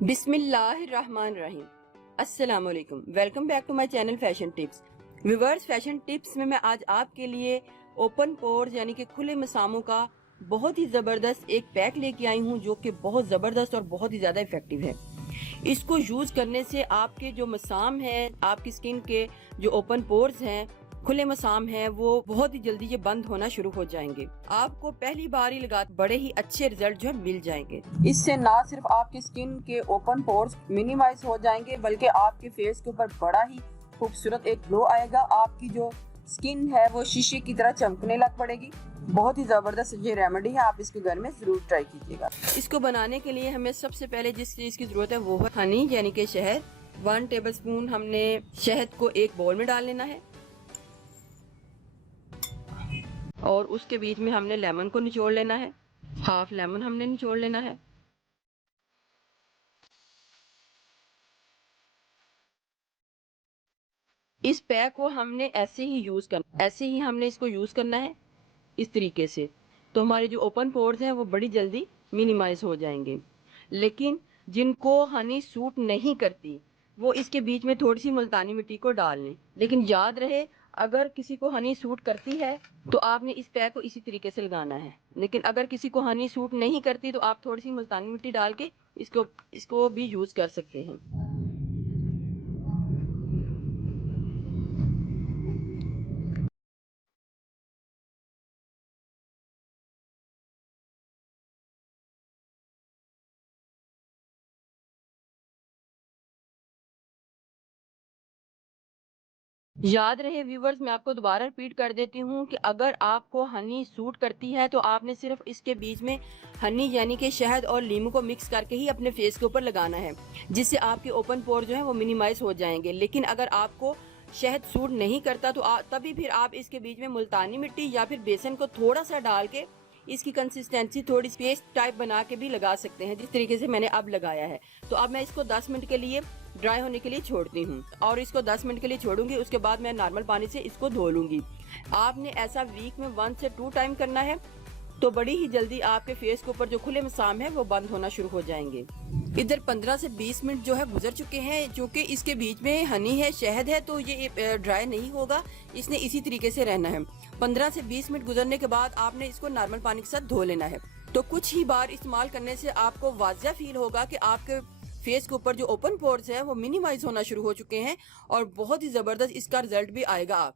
बिस्मिल्लाहिर्रहमानिर्रहीम। अस्सलाम वालेकुम। Welcome back to my channel fashion tips. Viewers, fashion tips में मैं आज आपके लिए ओपन पोर्स यानी कि खुले मसामों का बहुत ही ज़बरदस्त एक पैक लेके आई हूँ जो कि बहुत ज़बरदस्त और बहुत ही ज़्यादा इफेक्टिव है। इसको यूज़ करने से आपके जो मसाम हैं, आपकी स्किन के जो ओपन पोर्स हैं, खुले मसाम हैं, वो बहुत ही जल्दी ये बंद होना शुरू हो जाएंगे। आपको पहली बार ही लगा बड़े ही अच्छे रिजल्ट जो है मिल जाएंगे। इससे ना सिर्फ आपकी स्किन के ओपन पोर्स मिनिमाइज हो जाएंगे बल्कि आपके फेस के ऊपर बड़ा ही खूबसूरत एक ग्लो आएगा। आपकी जो स्किन है वो शीशे की तरह चमकने लग पड़ेगी। बहुत ही जबरदस्त ये रेमेडी है, आप इसके घर में जरूर ट्राई कीजिएगा। इसको बनाने के लिए हमें सबसे पहले जिस चीज की जरूरत है वो है हनी यानी कि शहद। 1 टेबलस्पून हमने शहद को एक बाउल में डाल लेना है और उसके बीच में हमने लेमन को निचोड़ लेना है। हाफ लेमन हमने निचोड़ लेना है। इस पैक को हमने ऐसे ही हमने इसको यूज करना है इस तरीके से, तो हमारे जो ओपन पोर्स हैं वो बड़ी जल्दी मिनिमाइज हो जाएंगे। लेकिन जिनको हनी सूट नहीं करती वो इसके बीच में थोड़ी सी मुल्तानी मिट्टी को डाल लें। लेकिन याद रहे, अगर किसी को हनी सूट करती है तो आपने इस पैक को इसी तरीके से लगाना है। लेकिन अगर किसी को हनी सूट नहीं करती तो आप थोड़ी सी मुल्तानी मिट्टी डाल के इसको भी यूज कर सकते हैं। याद रहे व्यूवर्स, मैं आपको दोबारा रिपीट कर देती हूँ कि अगर आपको हनी सूट करती है तो आपने सिर्फ इसके बीच में हनी यानी कि शहद और नींबू को मिक्स करके ही अपने फेस के ऊपर लगाना है, जिससे आपके ओपन पोर जो है वो मिनिमाइज हो जाएंगे। लेकिन अगर आपको शहद सूट नहीं करता तो तभी फिर आप इसके बीच में मुल्तानी मिट्टी या फिर बेसन को थोड़ा सा डाल के इसकी कंसिस्टेंसी थोड़ी पेस्ट टाइप बना के भी लगा सकते हैं, जिस तरीके से मैंने अब लगाया है। तो अब मैं इसको 10 मिनट के लिए ड्राई होने के लिए छोड़ती हूँ और इसको 10 मिनट के लिए छोड़ूंगी। उसके बाद मैं नॉर्मल पानी से इसको धो लूंगी। आपने ऐसा वीक में 1 से 2 टाइम करना है, तो बड़ी ही जल्दी आपके फेस के ऊपर जो खुले मसाम है वो बंद होना शुरू हो जाएंगे। इधर 15 से 20 मिनट जो है गुजर चुके हैं। चूंकि इसके बीच में हनी है, शहद है, तो ये ड्राई नहीं होगा, इसने इसी तरीके से रहना है। 15 से 20 मिनट गुजरने के बाद आपने इसको नॉर्मल पानी के साथ धो लेना है। तो कुछ ही बार इस्तेमाल करने से आपको वाजिया फील होगा कि आपके फेस के ऊपर जो ओपन पोर्स है वो मिनिमाइज होना शुरू हो चुके हैं और बहुत ही जबरदस्त इसका रिजल्ट भी आएगा।